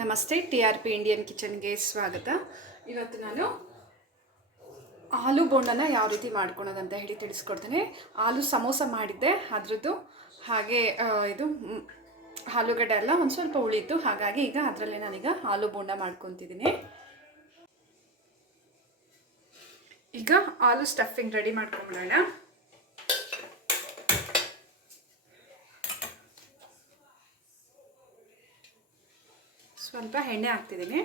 ನಮಸ್ತೆ, TRP Indian ಕಿಚನ್ಗೆ ಸ್ವಾಗತ. ಇವತ್ತು ನಾನು ಆಲೂ ಬೋಂಡನ ಯಾವ ರೀತಿ ಮಾಡ್ಕೊಳೋದಂತ ಹೇಳಿ ತಿಳಿಸ್ಕೊಡ್ತೇನೆ. ಆಲೂ ಸಮೋಸ ಮಾಡಿದ್ದೆ ಅದ್ರದ್ದು, ಹಾಗೆ ಇದು ಆಲೂಗಡ್ಡೆ ಎಲ್ಲ ಒಂದು ಸ್ವಲ್ಪ ಉಳಿತು, ಹಾಗಾಗಿ ಈಗ ಅದರಲ್ಲೇ ನಾನೀಗ ಆಲೂ ಬೋಂಡ ಮಾಡ್ಕೊತಿದ್ದೀನಿ. ಈಗ ಆಲೂ ಸ್ಟಫಿಂಗ್ ರೆಡಿ ಮಾಡ್ಕೊಂಬಿಡೋಣ. ಸ್ವಲ್ಪ ಎಣ್ಣೆ ಹಾಕ್ತಿದ್ದೀನಿ.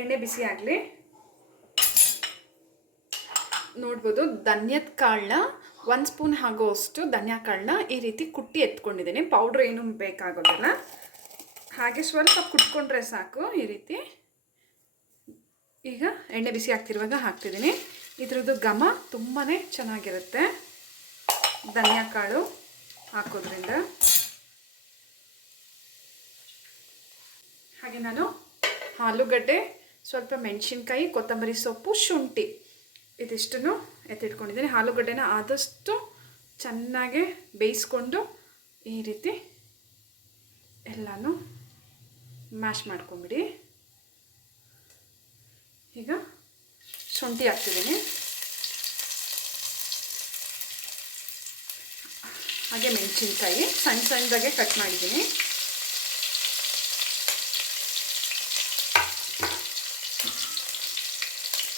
ಎಣ್ಣೆ ಬಿಸಿ ಆಗಲಿ. ನೋಡ್ಬೋದು, ಧನ್ಯದ ಕಾಳನ್ನ 1 ಸ್ಪೂನ್ ಆಗೋಷ್ಟು ಧನಿಯಾ ಕಾಳನ್ನ ಈ ರೀತಿ ಕುಟ್ಟಿ ಎತ್ಕೊಂಡಿದ್ದೀನಿ. ಪೌಡ್ರ್ ಏನೂ ಬೇಕಾಗೋದಿಲ್ಲ, ಹಾಗೆ ಸ್ವಲ್ಪ ಕುಟ್ಕೊಂಡ್ರೆ ಸಾಕು. ಈ ರೀತಿ ಈಗ ಎಣ್ಣೆ ಬಿಸಿ ಆಗ್ತಿರುವಾಗ ಹಾಕ್ತಿದ್ದೀನಿ. ಇದ್ರದ್ದು ಘಮ ತುಂಬಾ ಚೆನ್ನಾಗಿರುತ್ತೆ ಧನಿಯಾ ಕಾಳು ಹಾಕೋದ್ರಿಂದ. ಹಾಗೆ ನಾನು ಆಲೂಗಡ್ಡೆ, ಸ್ವಲ್ಪ ಮೆಣಸಿನ್ಕಾಯಿ, ಕೊತ್ತಂಬರಿ ಸೊಪ್ಪು, ಶುಂಠಿ ಇದಿಷ್ಟನ್ನು ಎತ್ತಿಟ್ಕೊಂಡಿದ್ದೀನಿ. ಆಲೂಗಡ್ಡೆನ ಆದಷ್ಟು ಚೆನ್ನಾಗಿ ಬೇಯಿಸ್ಕೊಂಡು ಈ ರೀತಿ ಎಲ್ಲನೂ ಮ್ಯಾಶ್ ಮಾಡ್ಕೊಂಬಿಡಿ. ಈಗ ಶುಂಠಿ ಹಾಕ್ತಿದ್ದೀನಿ, ಹಾಗೆ ಮೆಣಸಿನ್ಕಾಯಿ ಸಣ್ಣ ಸಣ್ಣದಾಗೆ ಕಟ್ ಮಾಡಿದ್ದೀನಿ.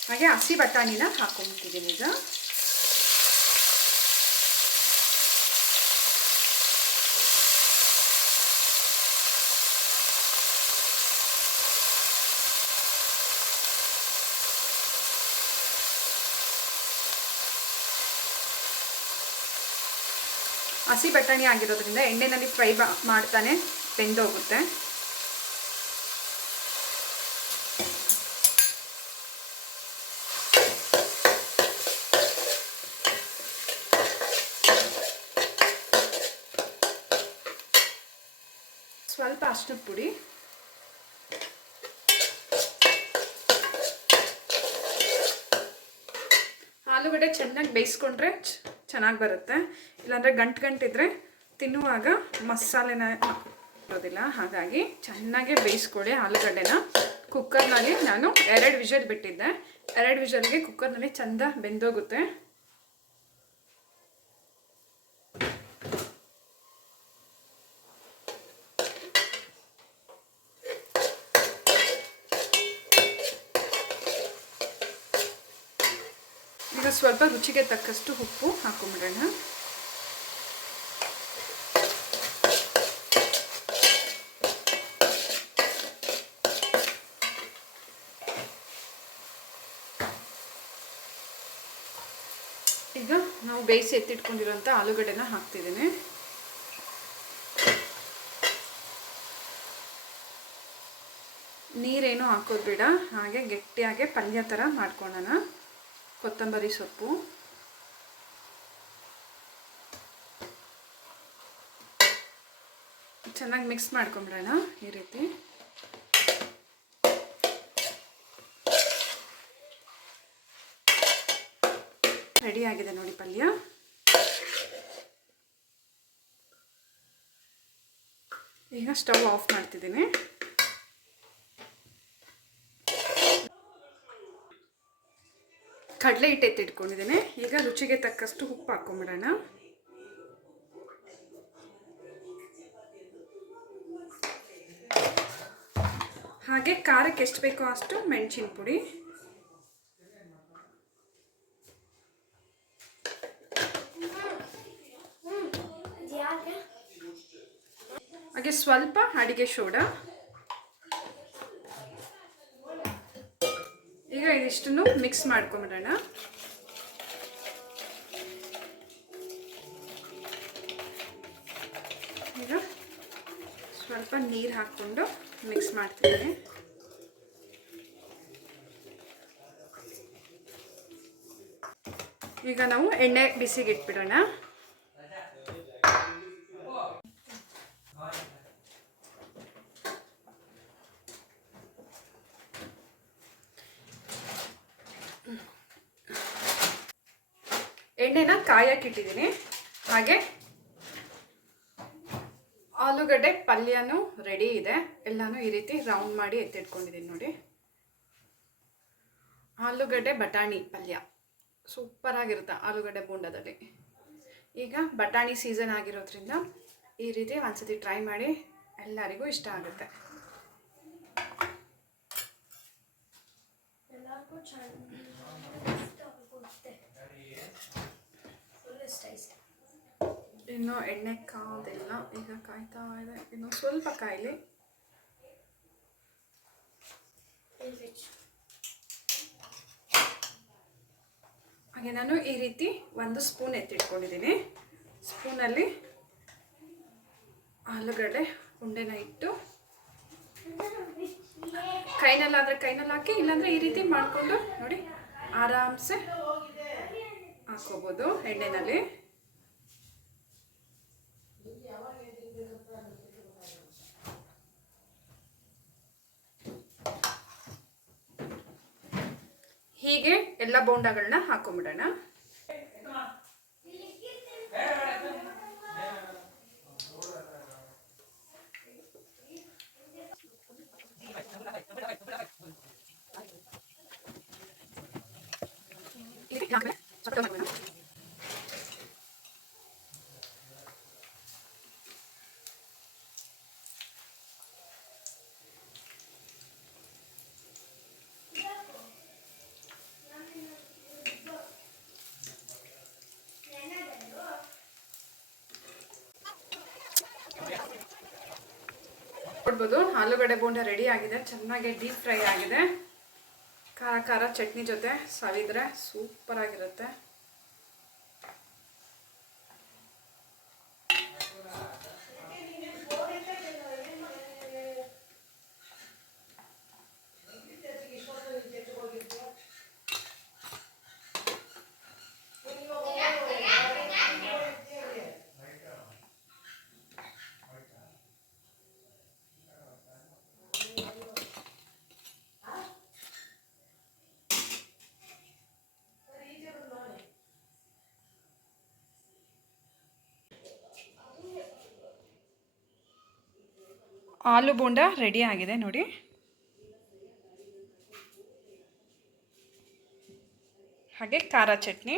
ಹಾಗೆ ಹಸಿ ಬಟಾಣಿನ ಹಾಕೊಂಡ್ಬಿಟ್ಟಿದ್ದೀನಿ. ಈಗ ಹಸಿ ಬಟಾಣಿ ಆಗಿರೋದ್ರಿಂದ ಎಣ್ಣೆನಲ್ಲಿ ಫ್ರೈ ಮಾಡ್ತಾನೆ ಬೆಂದೋಗುತ್ತೆ. ಸ್ವಲ್ಪ ಅರಿಶಿನದ ಪುಡಿ, ಆಲೂಗಡ್ಡೆ ಚೆನ್ನಾಗಿ ಬೇಯಿಸ್ಕೊಂಡ್ರೆ ಚೆನ್ನಾಗಿ ಬರುತ್ತೆ. ಇಲ್ಲಾಂದರೆ ಗಂಟಿದ್ರೆ ತಿನ್ನುವಾಗ ಮಸಾಲೆನ ಇರೋದಿಲ್ಲ. ಹಾಗಾಗಿ ಚೆನ್ನಾಗಿ ಬೇಯಿಸ್ಕೊಳ್ಳಿ ಆಲೂಗಡ್ಡೆನ. ಕುಕ್ಕರ್ನಲ್ಲಿ ನಾನು 2 ವಿಷಲ್ ಬಿಟ್ಟಿದ್ದೆ. 2 ವಿಷಲ್ಗೆ ಕುಕ್ಕರ್ನಲ್ಲಿ ಚೆಂದ ಬೆಂದೋಗುತ್ತೆ. ಈಗ ಸ್ವಲ್ಪ ರುಚಿಗೆ ತಕ್ಕಷ್ಟು ಉಪ್ಪು ಹಾಕೊಂಬಿಡೋಣ. ಈಗ ನಾವು ಬೇಯಿಸಿ ಎತ್ತಿಟ್ಕೊಂಡಿರೋಂಥ ಆಲೂಗಡ್ಡೆನ ಹಾಕ್ತಿದ್ದೀನಿ. ನೀರೇನು ಹಾಕೋದು ಬೇಡ, ಹಾಗೆ ಗಟ್ಟಿಯಾಗೆ ಪಲ್ಯ ಥರ ಮಾಡ್ಕೊಳ್ಳೋಣ. ಕೊತ್ತಂಬರಿ ಸೊಪ್ಪು, ಚೆನ್ನಾಗಿ ಮಿಕ್ಸ್ ಮಾಡ್ಕೊಂಬಿಡೋಣ. ಈ ರೀತಿ ರೆಡಿ ಆಗಿದೆ ನೋಡಿ ಪಲ್ಯ. ಈಗ ಸ್ಟವ್ ಆಫ್ ಮಾಡ್ತಿದ್ದೀನಿ. ಕಡಲೆ ಹಿಟ್ಟು ಎತ್ತಿಟ್ಕೊಂಡಿದ್ದೀನಿ. ಈಗ ರುಚಿಗೆ ತಕ್ಕಷ್ಟು ಉಪ್ಪು ಹಾಕೊಂಬಿಡೋಣ. ಹಾಗೆ ಖಾರಕ್ಕೆ ಎಷ್ಟು ಬೇಕೋ ಅಷ್ಟು ಮೆಣಸಿನ ಪುಡಿ, ಹಾಗೆ ಸ್ವಲ್ಪ ಅಡಿಗೆ ಸೋಡಾ. ಈಗ ಇದಿಷ್ಟನ್ನು ಮಿಕ್ಸ್ ಮಾಡ್ಕೊಂಬಿಡೋಣ. ಈಗ ಸ್ವಲ್ಪ ನೀರು ಹಾಕ್ಕೊಂಡು ಮಿಕ್ಸ್ ಮಾಡ್ತಿದ್ದೀನಿ. ಈಗ ನಾವು ಎಣ್ಣೆ ಬಿಸಿಗೆ ಇಟ್ಬಿಡೋಣ. ಎಣ್ಣೆನ ಕಾಯಕ್ಕಿಟ್ಟಿದ್ದೀನಿ. ಹಾಗೆ ಆಲೂಗಡ್ಡೆ ಪಲ್ಯನೂ ರೆಡಿ ಇದೆ. ಎಲ್ಲನೂ ಈ ರೀತಿ ರೌಂಡ್ ಮಾಡಿ ಎತ್ತಿಟ್ಕೊಂಡಿದ್ದೀನಿ ನೋಡಿ. ಆಲೂಗಡ್ಡೆ ಬಟಾಣಿ ಪಲ್ಯ ಸೂಪರಾಗಿರುತ್ತೆ ಆಲೂಗಡ್ಡೆ ಬೋಂಡದಲ್ಲಿ. ಈಗ ಬಟಾಣಿ ಸೀಸನ್ ಆಗಿರೋದ್ರಿಂದ ಈ ರೀತಿ ಒಂದ್ಸತಿ ಟ್ರೈ ಮಾಡಿ, ಎಲ್ಲರಿಗೂ ಇಷ್ಟ ಆಗುತ್ತೆ. ಇನ್ನು ಎಣ್ಣೆ ಕಾದಿಲ್ಲ, ಈಗ ಕಾಯ್ತಾ ಇದೆ. ಇನ್ನು ಸ್ವಲ್ಪ ಕಾಯಿಲಿ. ಹಾಗೆ ನಾನು ಈ ರೀತಿ 1 ಸ್ಪೂನ್ ಎತ್ತಿಟ್ಕೊಂಡಿದ್ದೀನಿ. ಸ್ಪೂನಲ್ಲಿ ಆಲೂಗಡ್ಡೆ ಉಂಡೆನ ಇಟ್ಟು ಕೈನಲ್ಲಾದರೆ ಕೈನಲ್ಲಿ ಹಾಕಿ, ಇಲ್ಲಾಂದರೆ ಈ ರೀತಿ ಮಾಡಿಕೊಂಡು ನೋಡಿ ಆರಾಮ್ಸೆ ಹಾಕ್ಕೋಬೋದು ಎಣ್ಣೆನಲ್ಲಿ. ಹೀಗೆ ಎಲ್ಲ ಬೋಂಡಗಳನ್ನ ಹಾಕೊಂಡ್ಬಿಡೋಣ. ನೋಡ್ಬೋದು ಆಲೂಗಡ್ಡೆ ಬೋಂಡ ರೆಡಿ ಆಗಿದೆ. ಚೆನ್ನಾಗಿ ಡೀಪ್ ಫ್ರೈ ಆಗಿದೆ. ಖಾರ ಖಾರ ಚಟ್ನಿ ಜೊತೆ ಸವಿದ್ರೆ ಸೂಪರ್ ಆಗಿರುತ್ತೆ. ಆಲೂ ಬೋಂಡ ರೆಡಿ ಆಗಿದೆ ನೋಡಿ. ಹಾಗೆ ಖಾರ ಚಟ್ನಿ.